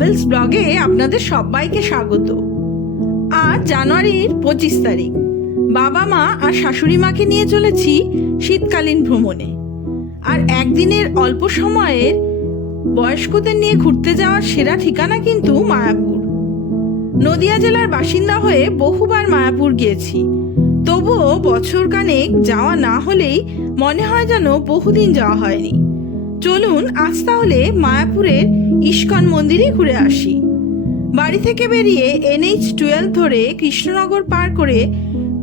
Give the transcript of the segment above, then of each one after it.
Travels ব্লগে আপনাদের সবাইকে স্বাগত। আজ জানুয়ারির পঁচিশ তারিখ। বাবা মা আর শাশুড়ি মাকে নিয়ে চলেছি শীতকালীন ভ্রমণে। আর একদিনের অল্প সময়ের বয়স্কদের নিয়ে ঘুরতে যাওয়ার সেরা ঠিকানা কিন্তু মায়াপুর। নদিয়া জেলার বাসিন্দা হয়ে বহুবার মায়াপুর গিয়েছি। তবুও বছর কানেক যাওয়া না হলেই মনে হয় যেন বহুদিন যাওয়া হয়নি। চলুন আজ তাহলে মায়াপুরের ইস্কন মন্দিরে ঘুরে আসি। বাড়ি থেকে বেরিয়ে এনএইচ টুয়েলভ ধরে কৃষ্ণনগর পার করে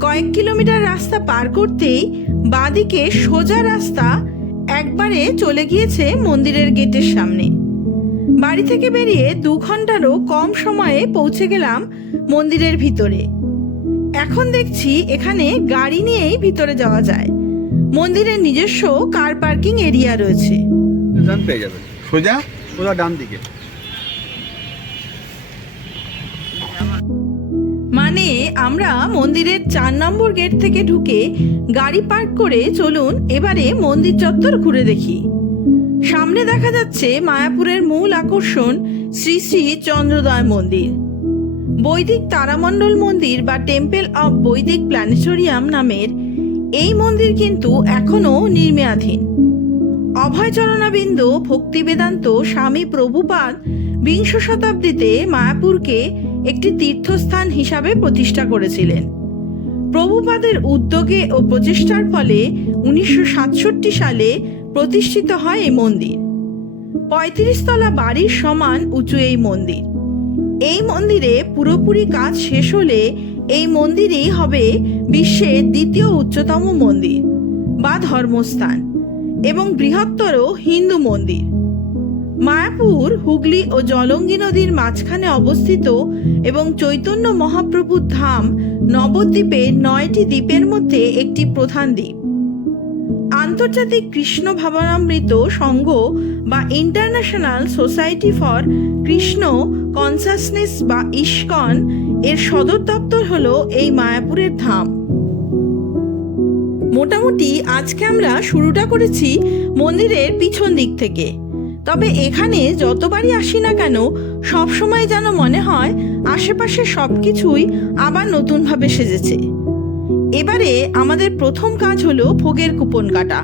কয়েক কিলোমিটার রাস্তা পার করতেই বাদিকে সোজা রাস্তা একবারে চলে গিয়েছে মন্দিরের গেটের সামনে। বাড়ি থেকে বেরিয়ে দু ঘন্টারও কম সময়ে পৌঁছে গেলাম মন্দিরের ভিতরে। এখন দেখছি এখানে গাড়ি নিয়েই ভিতরে যাওয়া যায়। মন্দিরের নিজস্ব কার পার্কিং এরিয়া রয়েছে। যাবেন ডান দিকে। মানে আমরা মন্দিরের চার নম্বর গেট থেকে ঢুকে গাড়ি পার্ক করে চলুন এবারে মন্দির চত্বর ঘুরে দেখি। সামনে দেখা যাচ্ছে মায়াপুরের মূল আকর্ষণ শ্রী শ্রী চন্দ্রদয় মন্দির। বৈদিক তারামণ্ডল মন্দির বা টেম্পল অব বৈদিক প্ল্যানেটোরিয়াম নামের এই মন্দির কিন্তু এখনও নির্মাণাধীন। অভয়চরণাবিন্দ ভক্তি বেদান্ত স্বামী প্রভুপাদ বিংশ শতাব্দীতে মায়াপুরকে একটি তীর্থস্থান হিসাবে প্রতিষ্ঠা করেছিলেন। প্রভুপাদের উদ্যোগে ও প্রচেষ্টার ফলে উনিশশো সাতষট্টি সালে প্রতিষ্ঠিত হয় এই মন্দির। তলা বাড়ির সমান উঁচু এই মন্দির। এই মন্দিরে পুরোপুরি কাজ শেষ হলে এই মন্দিরই হবে বিশ্বের দ্বিতীয় উচ্চতম মন্দির বা ধর্মস্থান। এবং বৃহত্তর হিন্দু মন্দির। মায়াপুর, হুগলি ও জলঙ্গি নদীর মাঝখানে অবস্থিত এবং চৈতন্য মহাপ্রভুর ধাম নবদ্বীপে নয়টি দ্বীপের মধ্যে একটি প্রধান দ্বীপ। আন্তর্জাতিক কৃষ্ণ ভাবনামৃত সংঘ বা international society for Krishna consciousness বা ইস্কন এর সদর দপ্তর হল এই মায়াপুরের ধাম। মোটামুটি আজকে আমরা শুরুটা করেছি মন্দিরের পিছন দিক থেকে। তবে এখানে যতবারই আসি না কেন সব সময় যেন মনে হয় আশেপাশে সব কিছুই আবার নতুনভাবে সেজেছে। এবারে আমাদের প্রথম কাজ হলো ভোগের কুপন কাটা।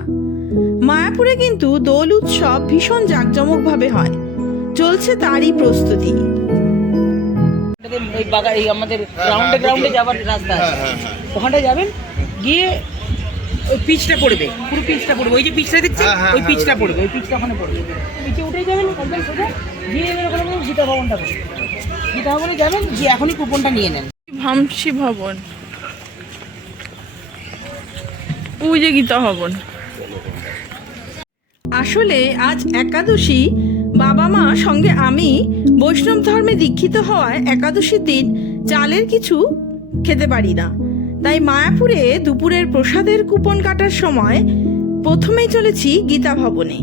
মায়াপুরে কিন্তু দোল উৎসব ভীষণ জাঁকজমকভাবে হয়। চলছে তারই প্রস্তুতি। আমাদের এই বাগা এই আমাদের গ্রাউন্ডে গ্রাউন্ডে যাওয়ার রাস্তা আছে। ওখানটা যাবেন? গিয়ে ওই পিচটা পড়বে পুরো পিচটা পড়বে। ওই যে পিচটা দেখছেন? হ্যাঁ, হ্যাঁ, ওই হ্যাঁ, পিচটা পড়বে ওই পিচটা ওখানে পড়বে। পিচে উঠে যাবেন একদম সোজা গিয়ে এবার ওখানে বলুন গীতা ভবনটা পড়বে গীতা ভবনে যাবেন গিয়ে এখনই কুপনটা নিয়ে নেন। ভামসি ভবন। ওই যে গীতা ভবন। আসলে আজ একাদশী বাবা মা সঙ্গে আমি বৈষ্ণব ধর্মে দীক্ষিত হওয়ায় একাদশীর দিন চালের কিছু খেতে পারি না। তাই মায়াপুরে দুপুরের প্রসাদের কুপন কাটার সময় প্রথমেই চলেছি গীতা ভবনে।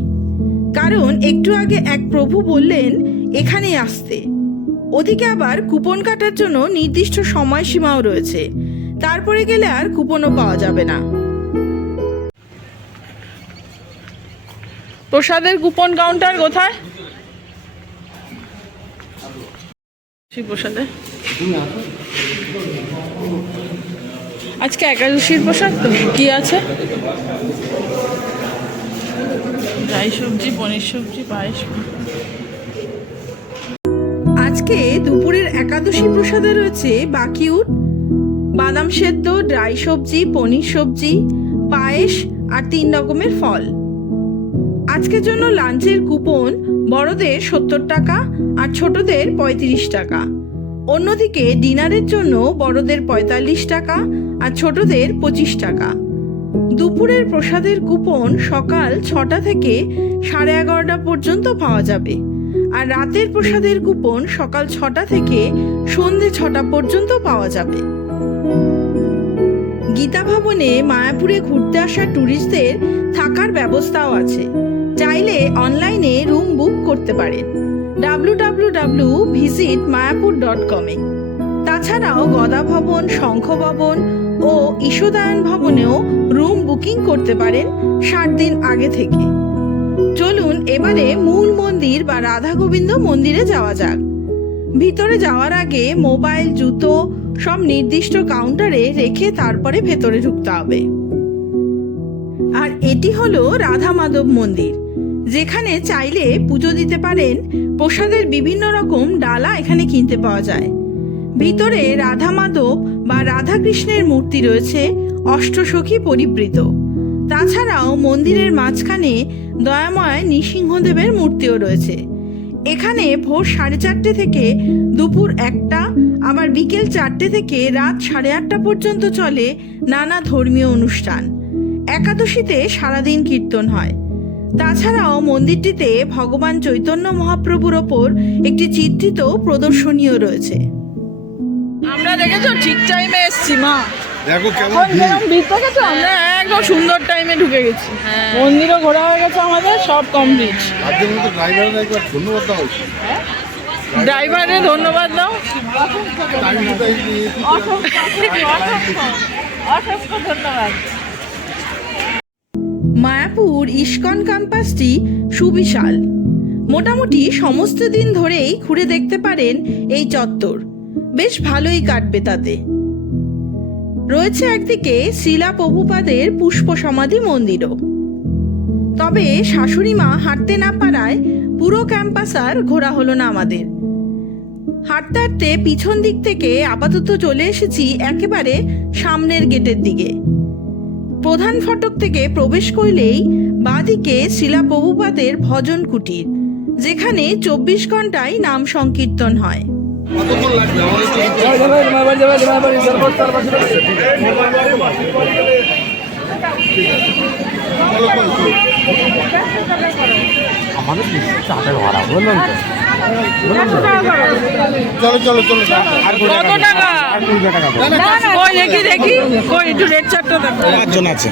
কারণ একটু আগে এক প্রভু বললেন এখানে আসতে। ওদিকে আবার কুপন কাটার জন্য নির্দিষ্ট সময়সীমাও রয়েছে। তারপরে গেলে আর কুপনও পাওয়া যাবে না। প্রসাদের কুপন কাউন্টার কোথায়? প্রসাদে। আজকে একাদশীর প্রসাদ তো কি আছে? ড্রাই সবজি পনির সবজি পায়েস। আজকে দুপুরের একাদশী প্রসাদে রয়েছে বাকিউট বাদাম সেদ্ধ ড্রাই সবজি পনির সবজি পায়েস আর তিন রকমের ফল। আজকের জন্য লাঞ্চের কুপন বড়দের সত্তর টাকা আর ছোটদের পঁয়ত্রিশ টাকা। অন্যদিকে ডিনারের জন্য বড়দের পঁয়তাল্লিশ টাকা আর ছোটদের পঁচিশ টাকা। দুপুরের প্রসাদের কুপন সকাল ছটা থেকে সাড়ে এগারোটা পর্যন্ত পাওয়া যাবে। আর রাতের প্রসাদের কুপন সকাল ছটা থেকে সন্ধে ছটা পর্যন্ত পাওয়া যাবে। গীতা ভবনে মায়াপুরে ঘুরতে আসা ট্যুরিস্টদের থাকার ব্যবস্থাও আছে। চাইলে অনলাইনে রুম বুক করতে পারেন। W W visit Mayapur dot কমে তাছাড়াও গদা ভবন, শঙ্খ ভবন ও ঈশোদায়ন ভবনেও রুম বুকিং করতে পারেন ষাট দিন আগে থেকে। চলুন এবারে মূল মন্দির বা রাধা গোবিন্দ মন্দিরে যাওয়া যাক। ভিতরে যাওয়ার আগে মোবাইল, জুতো সব নির্দিষ্ট কাউন্টারে রেখে তারপরে ভেতরে ঢুকতে হবে। আর এটি হলো রাধা মাধব মন্দির। যেখানে চাইলে পুজো দিতে পারেন, প্রসাদের বিভিন্ন রকম ডালা এখানে কিনতে পাওয়া যায়। ভিতরে রাধা মাধব বা রাধা কৃষ্ণের মূর্তি রয়েছে, অষ্টসখী পরিবৃত। তাছাড়াও মন্দিরের মাঝখানে দয়াময় নৃসিংহদেবের মূর্তিও রয়েছে। এখানে ভোর সাড়ে চারটে থেকে দুপুর একটা, আবার বিকেল চারটে থেকে রাত সাড়ে আটটা পর্যন্ত চলে নানা ধর্মীয় অনুষ্ঠান। একাদশীতে সারাদিন কীর্তন হয়। তাছাড়াও মন্দিরটিতে ভগবান চৈতন্য মহাপ্রভুর ওপর একটি চিত্রিত প্রদর্শনীও রয়েছে। আমরা দেখেছ ঠিক টাইমে এসছি মা। দেখো কেমন ভিড়। দেখেছ আমরা একদম সুন্দর টাইমে ঢুকে গেছি। মন্দিরও ঘোরা হয়ে গেছে আমাদের সব কমপ্লিট ধন্যবাদ উচিত ড্রাইভারে ধন্যবাদ দাও। অসংখ্য ধন্যবাদ। মায়াপুর ইস্কন ক্যাম্পাসটি সুবিশাল। মোটামুটি সমস্ত দিন ধরেই ঘুরে দেখতে পারেন এই চত্বর। বেশ ভালোই কাটবে তাতে। রয়েছে একদিকে শিলা প্রভুপাদের পুষ্প সমাধি মন্দিরও। তবে শাশুড়ি মা হাঁটতে না পারায় পুরো ক্যাম্পাস আর ঘোরা হলো না আমাদের। হাঁটতে হাঁটতে পিছন দিক থেকে আপাতত চলে এসেছি একেবারে সামনের গেটের দিকে। প্রধান ফটক থেকে প্রবেশ করলেই বাঁদিকে শিলা প্রভুপাতের ভজন কুটির যেখানে চব্বিশ ঘন্টায় নাম সংকীর্তন হয় কতক্ষণ লাগবে আমাদের তো। চলো, চলো, চলো। চলো। চলো চলো কত টাকা? কই দেখি দেখি। কই একটু রেড চারটা দেখো। পাঁচজন আছে।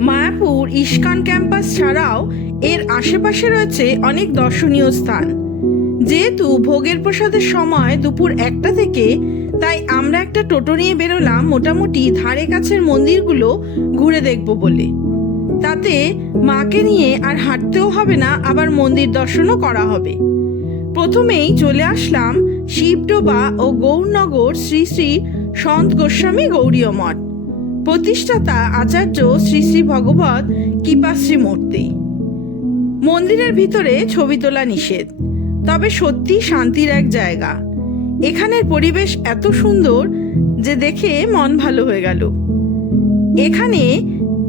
মায়াপুর ইস্কান ক্যাম্পাস ছাড়াও এর আশেপাশে রয়েছে অনেক দর্শনীয় স্থান। যেহেতু ভোগের প্রসাদের সময় দুপুর একটা থেকে তাই আমরা একটা টোটো নিয়ে বেরোলাম মোটামুটি ধারে কাছের মন্দিরগুলো ঘুরে দেখব বলে। তাতে মাকে নিয়ে আর হাঁটতেও হবে না, আবার মন্দির দর্শনও করা হবে। প্রথমেই চলে আসলাম শিবডোবা ও গৌরনগর শ্রী শ্রী সন্ত গোস্বামী গৌরীয় মঠ। প্রতিষ্ঠাতা আচার্য শ্রী শ্রী ভগবত কৃপাশ্রী মূর্তি। মন্দিরের ভিতরে ছবি তোলা নিষেধ, তবে সত্যি শান্তির এক জায়গা। এখানের পরিবেশ এত সুন্দর যে দেখে মন ভালো হয়ে গেল। এখানে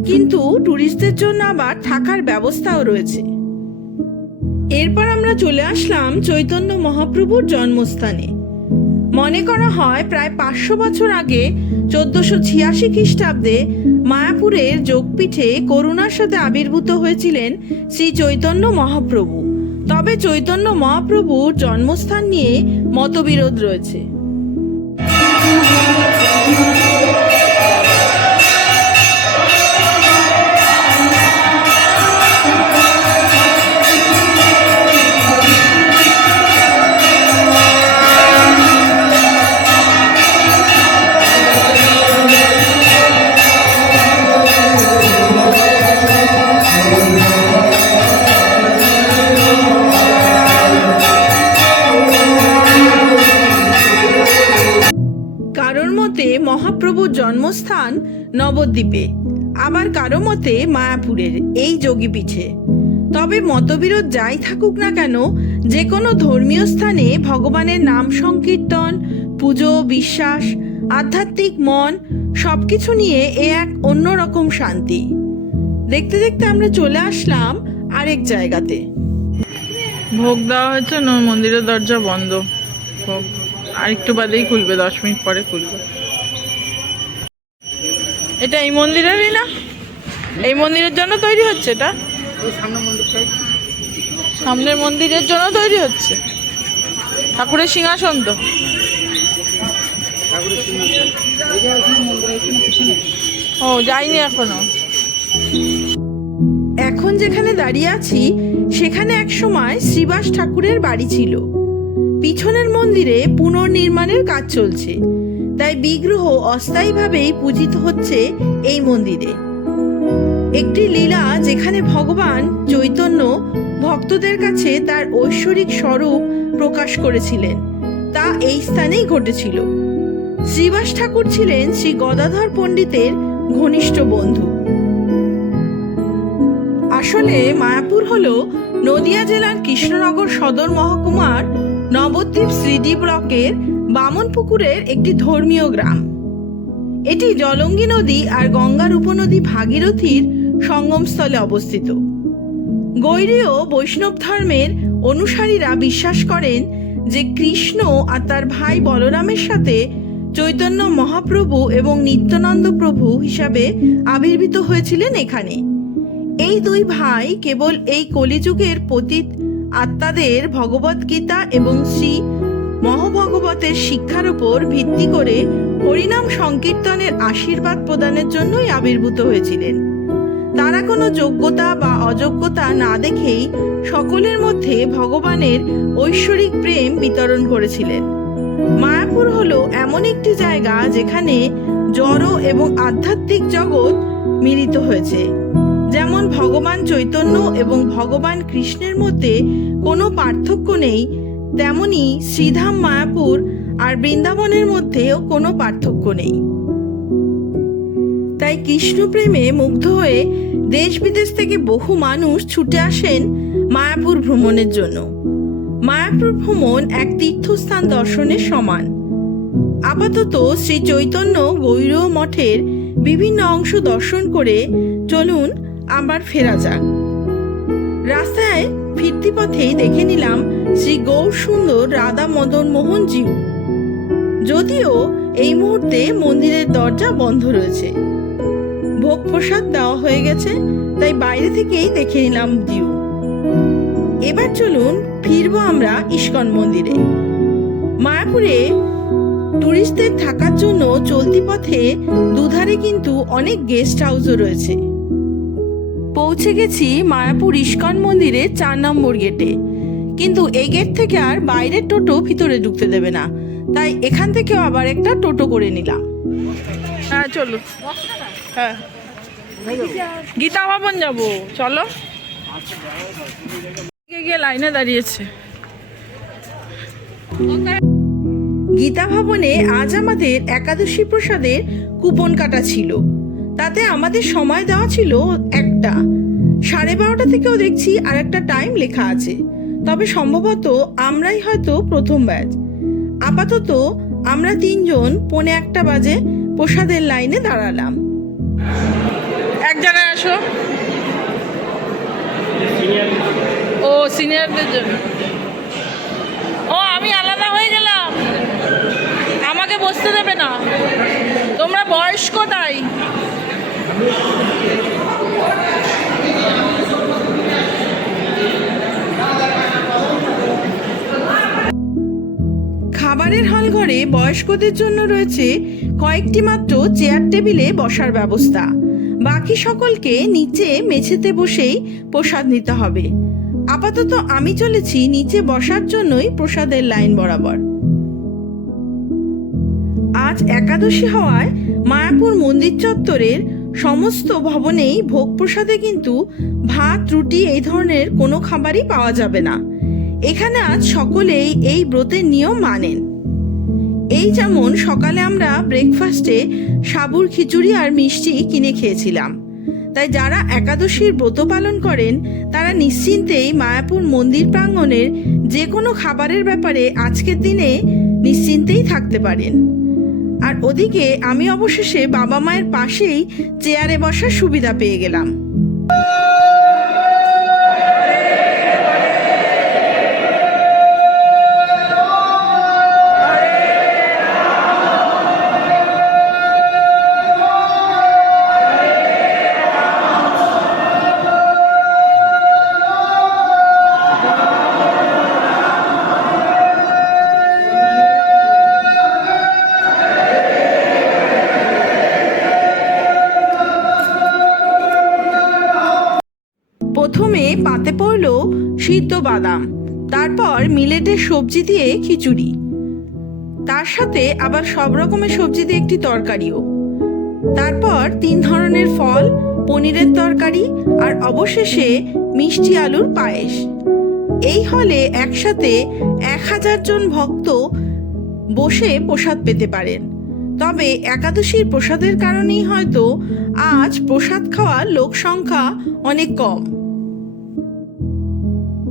কিন্তু ট্যুরিস্টদের জন্য আবার থাকার ব্যবস্থাও রয়েছে। এরপর আমরা চলে আসলাম চৈতন্য মহাপ্রভুর জন্মস্থানে। মনে করা হয় প্রায় পাঁচশো বছর আগে চোদ্দশো ছিয়াশি খ্রিস্টাব্দে মায়াপুরের যোগপীঠে করুণার সাথে আবির্ভূত হয়েছিলেন শ্রী চৈতন্য মহাপ্রভু। তবে চৈতন্য মহাপ্রভুর জন্মস্থান নিয়ে মতবিরোধ রয়েছে। মহাপ্রভুর জন্মস্থান নবদ্বীপে, আবার কারও মতে মায়াপুরের এই যোগীপীঠে। তবে মতবিরোধ যাই থাকুক না কেন যে কোনো ধর্মীয় স্থানে ভগবানের নাম সংকীর্তন, পুজো, বিশ্বাস, আধ্যাত্মিক মন, সবকিছু নিয়ে এ এক অন্যরকম শান্তি। দেখতে দেখতে আমরা চলে আসলাম আরেক জায়গাতে। ভোগ দেওয়া হয়েছে মন্দিরের দরজা বন্ধ। ভোগ আর একটু বাদেই খুলবে, দশ মিনিট পরে খুলবে। এটা এই মন্দিরেরই না? এই মন্দিরের জন্য তৈরি হচ্ছে এটা? সামনের মন্দিরের জন্য তৈরি হচ্ছে। ঠাকুরের সিংহাসন তো। ও, যাইনি এখনও। এখন যেখানে দাঁড়িয়ে আছি, সেখানে একসময় শ্রীবাস ঠাকুরের বাড়ি ছিল। পিছনের মন্দিরে পুনর্নির্মাণের কাজ চলছে। তাই বিগ্রহ অস্থায়ীভাবেই পূজিত হচ্ছে এই মন্দিরে। একটি লীলা যেখানে ভগবান চৈতন্য ভক্তদের কাছে তার ঐশ্বরিক স্বরূপ প্রকাশ করেছিলেন, তা এই স্থানেই ঘটেছিল। শ্রীবাস ঠাকুর ছিলেন শ্রী গদাধর পণ্ডিতের ঘনিষ্ঠ বন্ধু। আসলে মায়াপুর হল নদিয়া জেলার কৃষ্ণনগর সদর মহকুমার নবদ্বীপ শ্রীডি ব্লকের বামনপুকুরের একটি ধর্মীয় গ্রাম। এটি জলঙ্গি নদী আর গঙ্গার উপনদী ভাগীরথীর সঙ্গমস্থলে অবস্থিত। গৈরীয় বৈষ্ণব ধর্মের অনুসারীরা বিশ্বাস করেন যে কৃষ্ণ আর তার ভাই বলরামের সাথে চৈতন্য মহাপ্রভু এবং নিত্যানন্দ প্রভু হিসাবে আবির্ভূত হয়েছিলেন এখানে। এই দুই ভাই কেবল এই কলিযুগের পতিত আত্মাদের ভগবদ্গীতা এবং শ্রী মহাভগবতের শিক্ষার উপর ভিত্তি করে হরিনাম সংকীর্তনের আশীর্বাদ প্রদানের জন্যই আবির্ভূত হয়েছিলেন। তারা কোনো যোগ্যতা বা অযোগ্যতা না দেখেই সকলের মধ্যে ভগবানের ঐশ্বরিক প্রেম বিতরণ করেছিলেন। মায়াপুর হলো এমন একটি জায়গা যেখানে জড় এবং আধ্যাত্মিক জগৎ মিলিত হয়েছে। যেমন ভগবান চৈতন্য এবং ভগবান কৃষ্ণের মধ্যে কোনো পার্থক্য নেই তেমনি শ্রীধাম মায়াপুর আর বৃন্দাবনের মধ্যেও কোনো পার্থক্য নেই। তাই কৃষ্ণ প্রেমে মুগ্ধ হয়ে দেশ বিদেশ থেকে বহু মানুষ ছুটে আসেন মায়াপুর ভ্রমণের জন্য। মায়াপুর ভ্রমণ এক তীর্থস্থান দর্শনের সমান। আপাতত শ্রী চৈতন্য গৌর মঠের বিভিন্ন অংশ দর্শন করে চলুন আবার ফেরা যাক। রাস্তায় ফিরতি পথেই দেখে নিলাম শ্রী গৌর সুন্দর রাধা মদন মোহন জিউ। যদিও এই মুহূর্তে মন্দিরের দরজা বন্ধ রয়েছে। ভোগ প্রসাদ দেওয়া হয়ে গেছে, তাই বাইরে থেকেই দেখে নিলাম জিউ। এবার চলুন ফিরবো আমরা ইস্কন মন্দিরে। মায়াপুরে টুরিস্টদের থাকার জন্য চলতি পথে দুধারে কিন্তু অনেক গেস্ট হাউসও রয়েছে। পৌঁছে গেছি মায়াপুর ইস্কন মন্দিরে চার নম্বর গেটে। কিন্তু এই গেট থেকে আর বাইরের টোটো ভিতরে ঢুকতে দেবে না। তাই এখান থেকেও আবার একটা টোটো করে নিলাম। হ্যাঁ চলো। হ্যাঁ। গীতা ভবন যাব। চলো। গিয়ে লাইনে দাঁড়িয়েছে। গীতা ভবনে আজ আমাদের একাদশী প্রসাদের কুপন কাটা ছিল। তাতে আমাদের সময় দেওয়া ছিল একটা। সাড়ে বারোটা থেকেও দেখছি আর একটা টাইম লেখা আছে। তবে সম্ভবত আমরাই হয়তো প্রথম ব্যাচ। আপাতত আমরা তিনজন পৌনে একটা বাজে প্রসাদের লাইনে দাঁড়ালাম। এক জায়গায় আসো। ও, সিনিয়রদের জন্য। ও, আমি আলাদা হয়ে গেলাম। আমাকে বসতে দেবে না। তোমরা বয়স্ক তাই। খাবারের হল ঘরে বয়স্কদের জন্য রয়েছে কয়েকটি মাত্র চেয়ার টেবিলে বসার ব্যবস্থা। বাকি সকলকে নিচে মেঝেতে বসেই প্রসাদ নিতে হবে। আপাতত আমি চলেছি নিচে বসার জন্যই প্রসাদের লাইন বরাবর। আজ একাদশী হওয়ায় মায়াপুর মন্দির চত্বরের সমস্ত ভবনেই ভোগ প্রসাদে কিন্তু ভাত, রুটি এই ধরনের কোনো খাবারই পাওয়া যাবে না। এখানে আজ সকলেই এই ব্রতের নিয়ম মানেন। এই যেমন সকালে আমরা ব্রেকফাস্টে সাবুর খিচুড়ি আর মিষ্টি কিনে খেয়েছিলাম। তাই যারা একাদশীর ব্রত পালন করেন, তারা নিশ্চিন্তেই মায়াপুর মন্দির প্রাঙ্গণের যে কোনো খাবারের ব্যাপারে আজকের দিনে নিশ্চিন্তেই থাকতে পারেন। আর ওদিকে আমি অবশেষে বাবা মায়ের পাশেই চেয়ারে বসার সুবিধা পেয়ে গেলাম। বাদাম, তারপর মিলেটের সবজি দিয়ে খিচুড়ি। তার সাথে আবার সব রকমের সবজি দিয়ে একটি তরকারিও। তারপর তিন ধরনের ফল, পনিরের তরকারি আর অবশেষে মিষ্টি আলুর পায়েস। এই হলে একসাথে এক হাজার জন ভক্ত বসে প্রসাদ পেতে পারেন। তবে একাদশীর প্রসাদের কারণেই হয়তো আজ প্রসাদ খাওয়ার লোক সংখ্যা অনেক কম।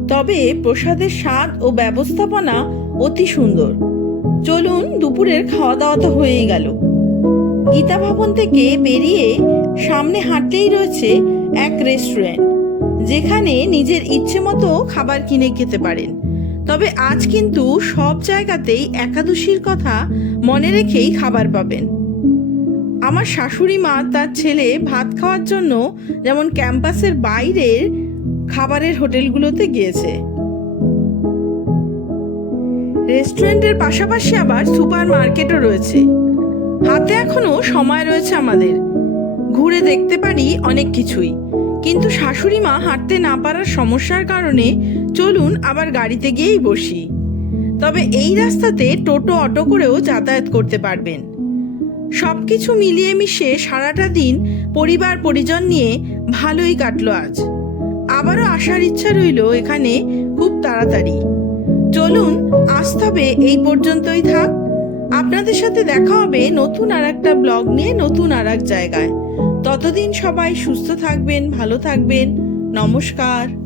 তবে প্রসাদের স্বাদ ও ব্যবস্থাপনা অতি সুন্দর। চলুন দুপুরের খাওয়া দাওয়া তো হয়েই গেল। গীতা ভবন থেকে বেরিয়ে সামনে হাঁটতেই রয়েছে এক রেস্টুরেন্ট যেখানে নিজের ইচ্ছে মতো খাবার কিনে খেতে পারেন। তবে আজ কিন্তু সব জায়গাতেই একাদশীর কথা মনে রেখেই খাবার পাবেন। আমার শাশুড়ি মা তার ছেলে ভাত খাওয়ার জন্য যেমন ক্যাম্পাসের বাইরের খাবারের হোটেলগুলোতে গিয়েছে। রেস্টুরেন্টের পাশাপাশি আবার সুপার মার্কেটও রয়েছে। হাতে এখনও সময় রয়েছে আমাদের। ঘুরে দেখতে পারি অনেক কিছুই। কিন্তু শাশুড়ি মা হাঁটতে না পারার সমস্যার কারণে চলুন আবার গাড়িতে গিয়েই বসি। তবে এই রাস্তাতে টোটো, অটো করেও যাতায়াত করতে পারবেন। সব কিছু মিলিয়ে মিশে সারাটা দিন পরিবার পরিজন নিয়ে ভালোই কাটলো আজ। আবারও আসার ইচ্ছা রইল এখানে খুব তাড়াতাড়ি। চলুন, আজ তবে এই পর্যন্তই থাক। আপনাদের সাথে দেখা হবে নতুন আর একটা ব্লগ নিয়ে নতুন আর এক জায়গায়। ততদিন সবাই সুস্থ থাকবেন, ভালো থাকবেন। নমস্কার।